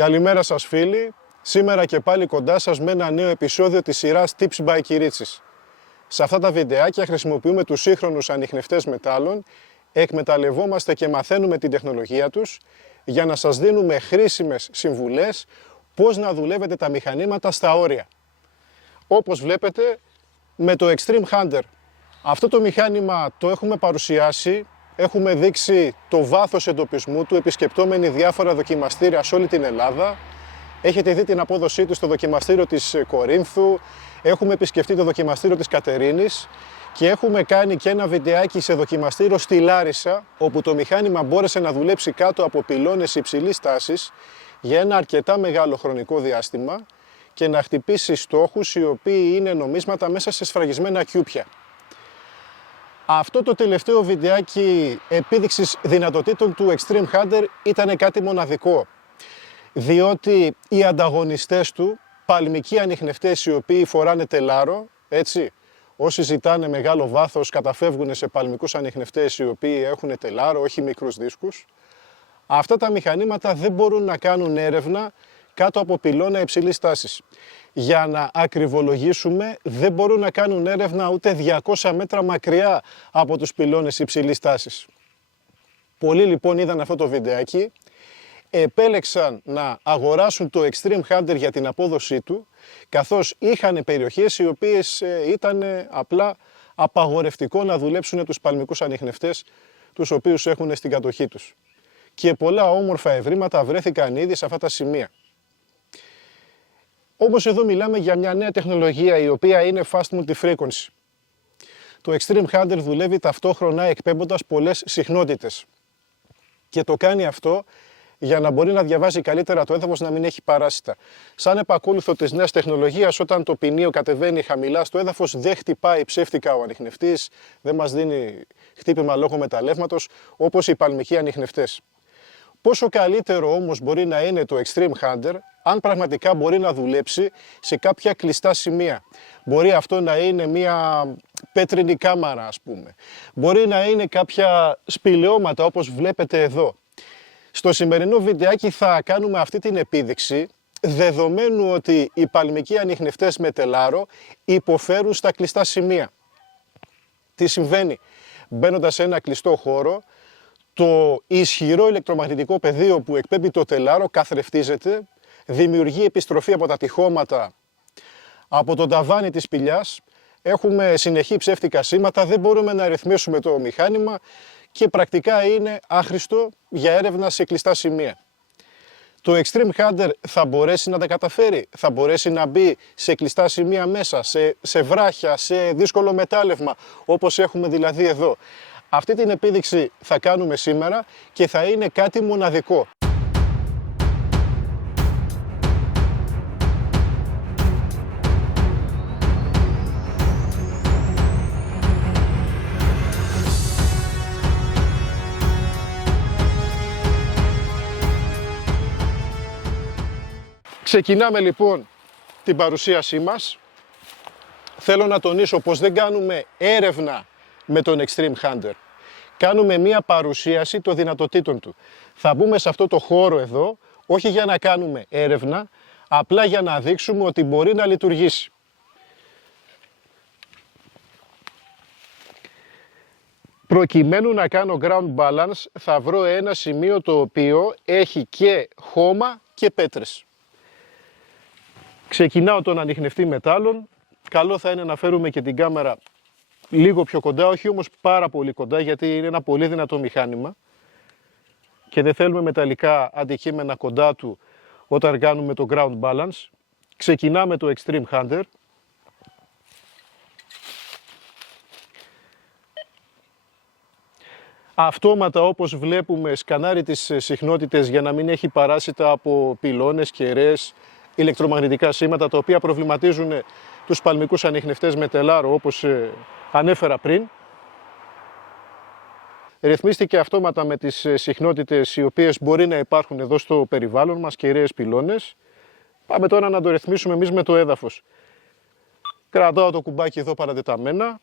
Καλημέρα σας φίλοι, σήμερα και πάλι κοντά σας με ένα νέο επεισόδιο της σειράς Tips by Κυρίτσης. Σε αυτά τα βιντεάκια χρησιμοποιούμε τους σύγχρονους ανιχνευτές μετάλλων, εκμεταλλευόμαστε και μαθαίνουμε την τεχνολογία τους για να σας δίνουμε χρήσιμες συμβουλές πώς να δουλεύετε τα μηχανήματα στα όρια. Όπως βλέπετε με το Extreme Hunter. Αυτό το μηχάνημα το έχουμε παρουσιάσει, έχουμε δείξει το βάθος εντοπισμού του επισκεπτόμενοι διάφορα δοκιμαστήρια σε όλη την Ελλάδα. Έχετε δει την απόδοσή του στο δοκιμαστήριο της Κορίνθου, έχουμε επισκεφτεί το δοκιμαστήριο της Κατερίνης και έχουμε κάνει και ένα βιντεάκι σε δοκιμαστήριο στη Λάρισα, όπου το μηχάνημα μπόρεσε να δουλέψει κάτω από πυλώνες υψηλής τάσης για ένα αρκετά μεγάλο χρονικό διάστημα και να χτυπήσει στόχους οι οποίοι είναι νομίσματα μέσα σε σφραγισμένα κιούπια. Αυτό το τελευταίο βιντεάκι επίδειξης δυνατοτήτων του Extreme Hunter ήταν κάτι μοναδικό, διότι οι ανταγωνιστές του, παλμικοί ανιχνευτές οι οποίοι φοράνε τελάρο, έτσι, όσοι ζητάνε μεγάλο βάθος καταφεύγουν σε παλμικούς ανιχνευτές οι οποίοι έχουν τελάρο, όχι μικρούς δίσκους. Αυτά τα μηχανήματα δεν μπορούν να κάνουν έρευνα κάτω από πυλώνα υψηλής τάσης. Για να ακριβολογήσουμε, δεν μπορούν να κάνουν έρευνα ούτε 200 μέτρα μακριά από τους πυλώνες υψηλής τάσης. Πολλοί λοιπόν είδαν αυτό το βιντεάκι, επέλεξαν να αγοράσουν το Extreme Hunter για την απόδοσή του, καθώς είχαν περιοχές οι οποίες ήταν απλά απαγορευτικό να δουλέψουν τους παλμικούς ανιχνευτές, τους οποίους έχουν στην κατοχή τους. Και πολλά όμορφα ευρήματα βρέθηκαν ήδη σε αυτά τα σημεία. Όμως εδώ μιλάμε για μια νέα τεχνολογία η οποία είναι fast multi-frequency. Το Extreme Hunter δουλεύει ταυτόχρονα εκπέμποντας πολλές συχνότητες. Και το κάνει αυτό για να μπορεί να διαβάζει καλύτερα το έδαφος, να μην έχει παράσιτα. Σαν επακόλουθο της νέας τεχνολογίας, όταν το ποινίο κατεβαίνει χαμηλά στο έδαφος, δεν χτυπάει ψεύτικα ο ανιχνευτής, δεν μας δίνει χτύπημα λόγω μεταλλεύματος, όπως οι παλμικοί ανιχνευτές. Πόσο καλύτερο όμως μπορεί να είναι το Extreme Hunter, αν πραγματικά μπορεί να δουλέψει σε κάποια κλειστά σημεία. Μπορεί αυτό να είναι μια πέτρινη κάμαρα, ας πούμε. Μπορεί να είναι κάποια σπηλαιώματα, όπως βλέπετε εδώ. Στο σημερινό βιντεάκι θα κάνουμε αυτή την επίδειξη, δεδομένου ότι οι παλμικοί ανιχνευτές με τελάρο υποφέρουν στα κλειστά σημεία. Τι συμβαίνει? Μπαίνοντας σε ένα κλειστό χώρο, το ισχυρό ηλεκτρομαγνητικό πεδίο που εκπέμπει το τελάρο καθρεφτίζεται, δημιουργεί επιστροφή από τα τυχώματα, από τον ταβάνι της σπηλιάς, έχουμε συνεχή ψεύτικα σήματα, δεν μπορούμε να ρυθμίσουμε το μηχάνημα και πρακτικά είναι άχρηστο για έρευνα σε κλειστά σημεία. Το Extreme Hunter θα μπορέσει να τα καταφέρει, θα μπορέσει να μπει σε κλειστά σημεία μέσα, σε βράχια, σε δύσκολο μετάλλευμα, όπως έχουμε δηλαδή εδώ. Αυτή την επίδειξη θα κάνουμε σήμερα και θα είναι κάτι μοναδικό. Ξεκινάμε λοιπόν την παρουσίασή μας. Θέλω να τονίσω πως δεν κάνουμε έρευνα με τον Extreme Hunter. Κάνουμε μία παρουσίαση των δυνατοτήτων του. Θα μπούμε σε αυτό το χώρο εδώ, όχι για να κάνουμε έρευνα, απλά για να δείξουμε ότι μπορεί να λειτουργήσει. Προκειμένου να κάνω ground balance, θα βρω ένα σημείο το οποίο έχει και χώμα και πέτρες. Ξεκινάω τον ανιχνευτή μετάλλων. Καλό θα είναι να φέρουμε και την κάμερα λίγο πιο κοντά, όχι όμως πάρα πολύ κοντά, γιατί είναι ένα πολύ δυνατό μηχάνημα και δεν θέλουμε μεταλλικά αντικείμενα κοντά του όταν κάνουμε το ground balance. Ξεκινάμε το Extreme Hunter. Αυτόματα, όπως βλέπουμε, σκανάρει τις συχνότητες για να μην έχει παράσιτα από πυλώνες, κεραίες, ηλεκτρομαγνητικά σήματα, τα οποία προβληματίζουν τους παλμικούς ανιχνευτές με τελάρο, όπως ανέφερα πριν. Ρυθμίστηκε αυτόματα με τις συχνότητες οι οποίες μπορεί να υπάρχουν εδώ στο περιβάλλον μας, κεραίες, πυλώνες. Πάμε τώρα να το ρυθμίσουμε εμείς με το έδαφος. Κρατάω το κουμπάκι εδώ παρατεταμένα.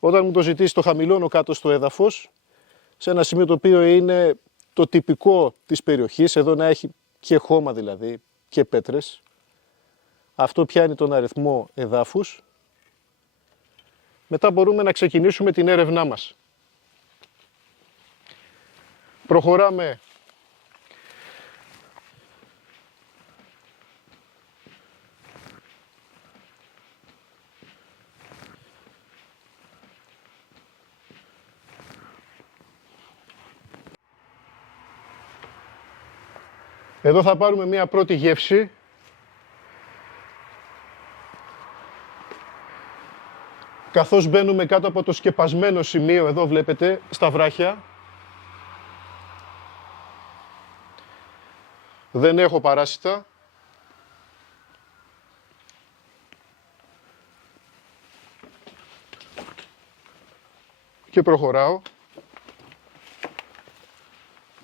Όταν μου το ζητήσει, το χαμηλώνω κάτω στο έδαφος, σε ένα σημείο το οποίο είναι το τυπικό της περιοχής, εδώ να έχει και χώμα δηλαδή και πέτρες. Αυτό πιάνει τον αριθμό εδάφους. Μετά μπορούμε να ξεκινήσουμε την έρευνά μας. Προχωράμε εδώ, θα πάρουμε μία πρώτη γεύση. Καθώς μπαίνουμε κάτω από το σκεπασμένο σημείο, εδώ βλέπετε, στα βράχια. Δεν έχω παράσιτα. Και προχωράω.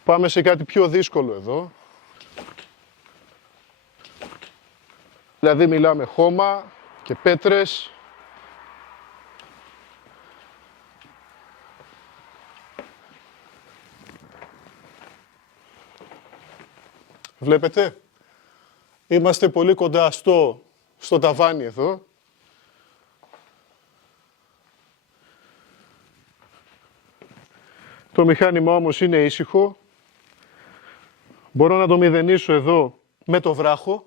Πάμε σε κάτι πιο δύσκολο εδώ. Δηλαδή μιλάμε χώμα και πέτρες. Βλέπετε, είμαστε πολύ κοντά στο ταβάνι εδώ. Το μηχάνημα όμως είναι ήσυχο. Μπορώ να το μηδενίσω εδώ με το βράχο.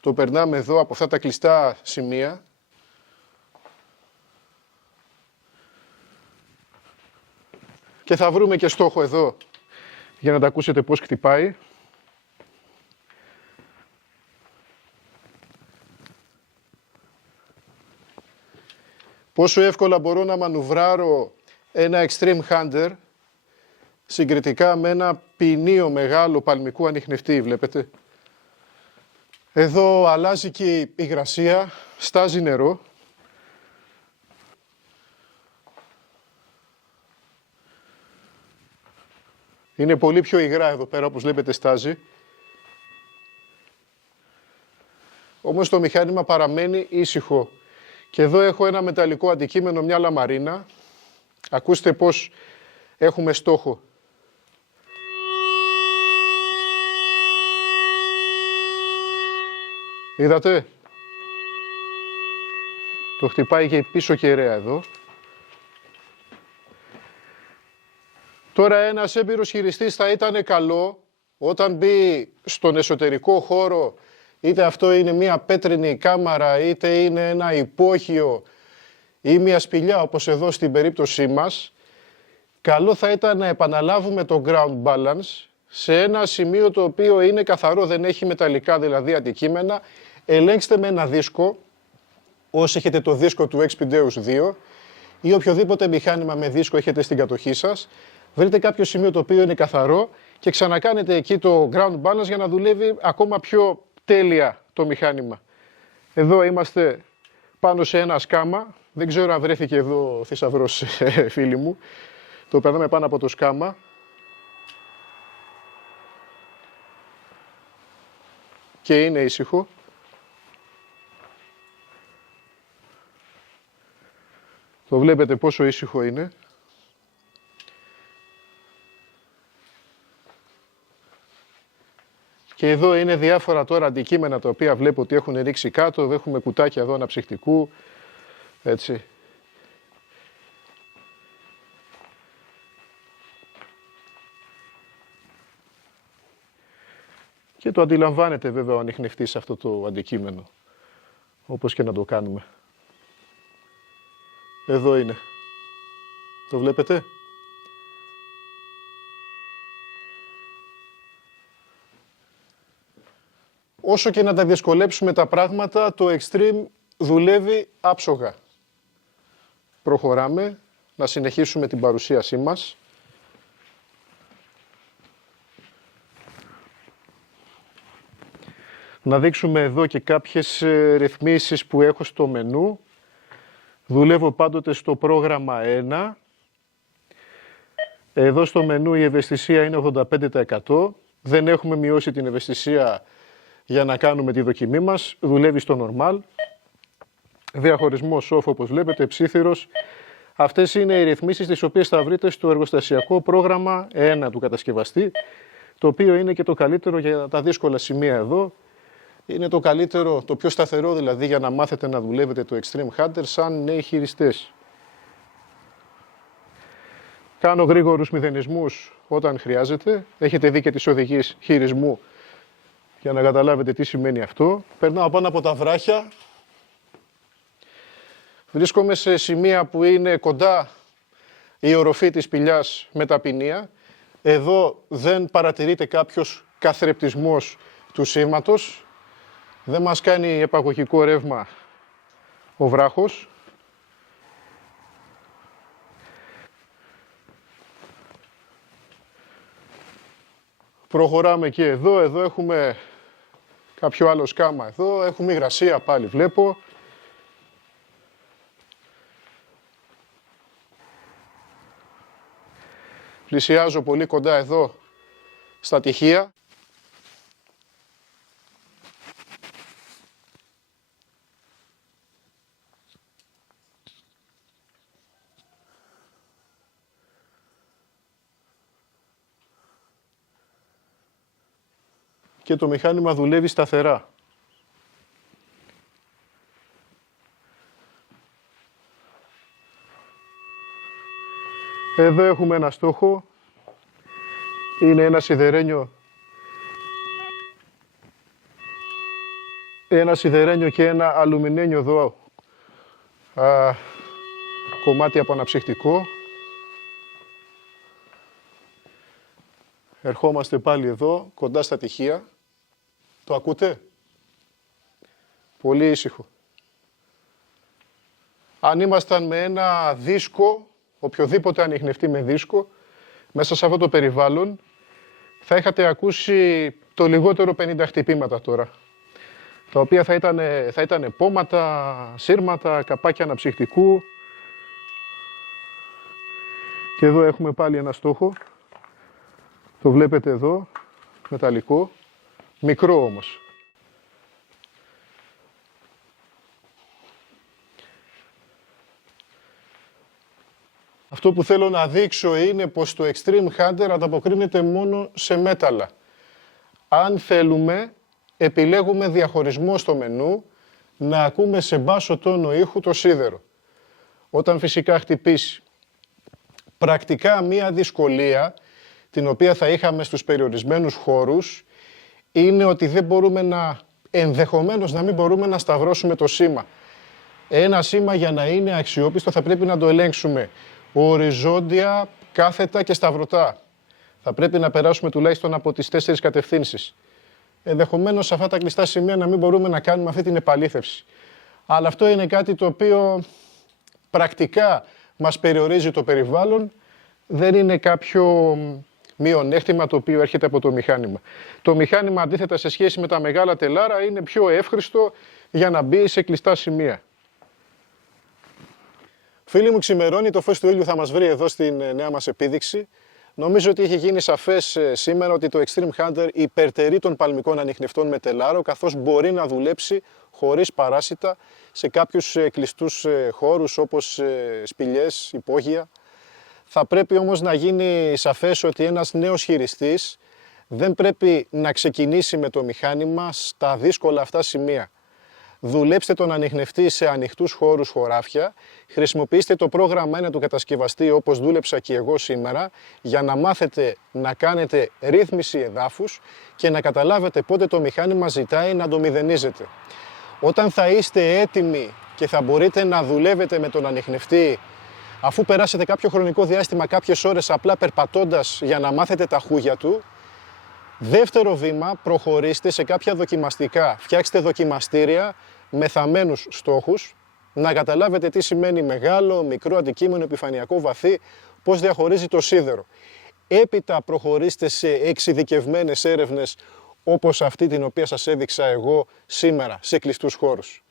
Το περνάμε εδώ από αυτά τα κλειστά σημεία. Και θα βρούμε και στόχο εδώ, για να τα ακούσετε πώς χτυπάει. Πόσο εύκολα μπορώ να μανουβράρω ένα Extreme Hunter συγκριτικά με ένα ποινίο μεγάλο παλμικού ανιχνευτή, βλέπετε. Εδώ αλλάζει και η υγρασία, στάζει νερό. Είναι πολύ πιο υγρά εδώ πέρα, όπως βλέπετε στάζει. Όμως το μηχάνημα παραμένει ήσυχο. Και εδώ έχω ένα μεταλλικό αντικείμενο, μια λαμαρίνα. Ακούστε πώς έχουμε στόχο. Είδατε? Το χτυπάει και πίσω κεραία εδώ. Τώρα ένας έμπειρος χειριστής θα ήταν καλό όταν μπει στον εσωτερικό χώρο, είτε αυτό είναι μια πέτρινη κάμαρα, είτε είναι ένα υπόγειο ή μια σπηλιά όπως εδώ στην περίπτωσή μας, καλό θα ήταν να επαναλάβουμε το ground balance σε ένα σημείο το οποίο είναι καθαρό, δεν έχει μεταλλικά δηλαδή αντικείμενα. Ελέγξτε με ένα δίσκο, όσοι έχετε το δίσκο του Expideus 2 ή οποιοδήποτε μηχάνημα με δίσκο έχετε στην κατοχή σας. Βρείτε κάποιο σημείο το οποίο είναι καθαρό και ξανακάνετε εκεί το ground balance για να δουλεύει ακόμα πιο τέλεια το μηχάνημα. Εδώ είμαστε πάνω σε ένα σκάμα. Δεν ξέρω αν βρέθηκε εδώ ο θησαυρός, φίλοι μου. Το περνάμε πάνω από το σκάμα. Και είναι ήσυχο. Το βλέπετε πόσο ήσυχο είναι. Και εδώ είναι διάφορα τώρα αντικείμενα τα οποία βλέπω ότι έχουν ρίξει κάτω. Έχουμε κουτάκια εδώ αναψυκτικού. Έτσι. Και το αντιλαμβάνεται βέβαια ο ανιχνευτής αυτό το αντικείμενο. Όπως και να το κάνουμε. Εδώ είναι. Το βλέπετε? Όσο και να τα δυσκολέψουμε τα πράγματα, το Extreme δουλεύει άψογα. Προχωράμε, να συνεχίσουμε την παρουσίασή μας. Να δείξουμε εδώ και κάποιες ρυθμίσεις που έχω στο μενού. Δουλεύω πάντοτε στο πρόγραμμα 1. Εδώ στο μενού η ευαισθησία είναι 85%. Δεν έχουμε μειώσει την ευαισθησία για να κάνουμε τη δοκιμή μας. Δουλεύει στο normal. διαχωρισμός off όπως βλέπετε, ψήθυρος. Αυτές είναι οι ρυθμίσεις τις οποίες θα βρείτε στο εργοστασιακό πρόγραμμα 1 του κατασκευαστή, το οποίο είναι και το καλύτερο για τα δύσκολα σημεία εδώ. Είναι το καλύτερο, το πιο σταθερό δηλαδή για να μάθετε να δουλεύετε το Extreme Hunter σαν νέοι χειριστές. Κάνω γρήγορους μηδενισμούς όταν χρειάζεται. Έχετε δει και τις οδηγίες χειρισμού για να καταλάβετε τι σημαίνει αυτό. Περνάω πάνω από τα βράχια. Βρίσκομαι σε σημεία που είναι κοντά η οροφή της σπηλιάς με τα ποινία. Εδώ δεν παρατηρείται κάποιος καθρεπτισμός του σήματος. Δεν μας κάνει επαγωγικό ρεύμα ο βράχος. Προχωράμε και εδώ. Εδώ έχουμε κάποιο άλλο σκάμα εδώ. Έχουμε υγρασία πάλι βλέπω. Πλησιάζω πολύ κοντά εδώ στα τυχεία. Και το μηχάνημα δουλεύει σταθερά. Εδώ έχουμε ένα στόχο. Είναι ένα σιδερένιο και ένα αλουμινένιο εδώ κομμάτι από αναψυκτικό. Ερχόμαστε πάλι εδώ, κοντά στα τυχεία. Το ακούτε? Πολύ ήσυχο. Αν ήμασταν με ένα δίσκο, οποιοδήποτε ανιχνευτεί με δίσκο, μέσα σε αυτό το περιβάλλον, θα είχατε ακούσει το λιγότερο 50 χτυπήματα τώρα. Τα οποία θα ήταν πόματα, σύρματα, καπάκια αναψυκτικού. Και εδώ έχουμε πάλι ένα στόχο. Το βλέπετε εδώ, μεταλλικό, μικρό όμως. Αυτό που θέλω να δείξω είναι πως το Extreme Hunter ανταποκρίνεται μόνο σε μέταλλα. Αν θέλουμε, επιλέγουμε διαχωρισμό στο μενού, να ακούμε σε μπάσο τόνο ήχου το σίδερο. Όταν φυσικά χτυπήσει. Πρακτικά μία δυσκολία, την οποία θα είχαμε στους περιορισμένους χώρους, είναι ότι δεν μπορούμε ενδεχομένως να μην μπορούμε να σταυρώσουμε το σήμα. Ένα σήμα για να είναι αξιόπιστο θα πρέπει να το ελέγξουμε οριζόντια, κάθετα και σταυρωτά. Θα πρέπει να περάσουμε τουλάχιστον από τις 4 κατευθύνσεις. Ενδεχομένως σε αυτά τα κλειστά σημεία να μην μπορούμε να κάνουμε αυτή την επαλήθευση. Αλλά αυτό είναι κάτι το οποίο πρακτικά μας περιορίζει το περιβάλλον. Δεν είναι κάποιο μειονέκτημα το οποίο έρχεται από το μηχάνημα. Το μηχάνημα αντίθετα σε σχέση με τα μεγάλα τελάρα είναι πιο εύχριστο για να μπει σε κλειστά σημεία. Φίλοι μου, ξημερώνει, το φως του ήλιου θα μας βρει εδώ στην νέα μας επίδειξη. Νομίζω ότι έχει γίνει σαφές σήμερα ότι το Extreme Hunter υπερτερεί των παλμικών ανιχνευτών με τελάρο, καθώς μπορεί να δουλέψει χωρίς παράσιτα σε κάποιους κλειστούς χώρους όπως σπηλιές, υπόγεια. Θα πρέπει όμως να γίνει σαφές ότι ένας νέος χειριστής δεν πρέπει να ξεκινήσει με το μηχάνημα στα δύσκολα αυτά σημεία. Δουλέψτε τον ανιχνευτή σε ανοιχτούς χώρους, χωράφια. Χρησιμοποιήστε το πρόγραμμα 1 του κατασκευαστή όπως δούλεψα και εγώ σήμερα για να μάθετε να κάνετε ρύθμιση εδάφους και να καταλάβετε πότε το μηχάνημα ζητάει να το μηδενίζετε. Όταν θα είστε έτοιμοι και θα μπορείτε να δουλεύετε με τον ανιχνευτή αφού περάσετε κάποιο χρονικό διάστημα, κάποιες ώρες απλά περπατώντας για να μάθετε τα χούγια του, δεύτερο βήμα, προχωρήστε σε κάποια δοκιμαστικά. Φτιάξτε δοκιμαστήρια με θαμμένους στόχους, να καταλάβετε τι σημαίνει μεγάλο, μικρό αντικείμενο, επιφανειακό, βαθύ, πώς διαχωρίζει το σίδερο. Έπειτα προχωρήστε σε εξειδικευμένες έρευνες όπως αυτή την οποία σας έδειξα εγώ σήμερα, σε κλειστούς χώρους.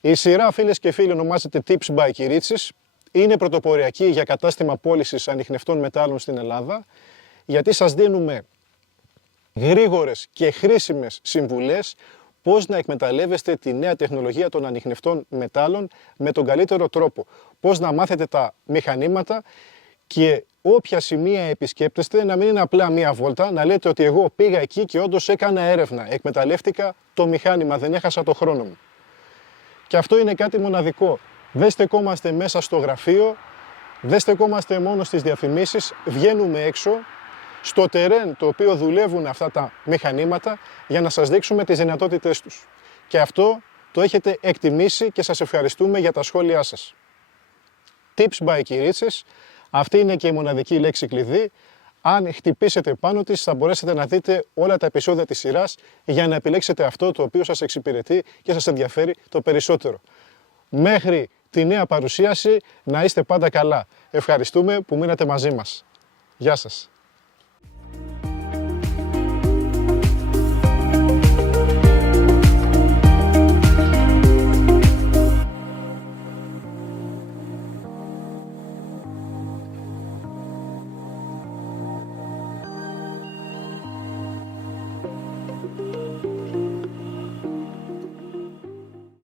Η σειρά, φίλες και φίλοι, ονομάζεται Tips by Kyritsis. Είναι πρωτοποριακή για κατάστημα πώλησης ανιχνευτών μετάλλων στην Ελλάδα, γιατί σας δίνουμε γρήγορες και χρήσιμες συμβουλές πώς να εκμεταλλεύεστε τη νέα τεχνολογία των ανιχνευτών μετάλλων με τον καλύτερο τρόπο. Πώς να μάθετε τα μηχανήματα και όποια σημεία επισκέπτεστε να μην είναι απλά μία βόλτα, να λέτε ότι εγώ πήγα εκεί και όντως έκανα έρευνα, εκμεταλλεύτηκα το μηχάνημα, δεν έχασα το χρόνο μου. Και αυτό είναι κάτι μοναδικό. Δεν στεκόμαστε μέσα στο γραφείο, δεν στεκόμαστε μόνο στις διαφημίσεις, βγαίνουμε έξω στο τερέν το οποίο δουλεύουν αυτά τα μηχανήματα για να σας δείξουμε τις δυνατότητές τους. Και αυτό το έχετε εκτιμήσει και σας ευχαριστούμε για τα σχόλιά σας. Tips by Kyritsis, αυτή είναι και η μοναδική λέξη κλειδί. Αν χτυπήσετε πάνω της θα μπορέσετε να δείτε όλα τα επεισόδια της σειράς για να επιλέξετε αυτό το οποίο σας εξυπηρετεί και σας ενδιαφέρει το περισσότερο. Μέχρι τη νέα παρουσίαση να είστε πάντα καλά. Ευχαριστούμε που μείνατε μαζί μας. Γεια σας.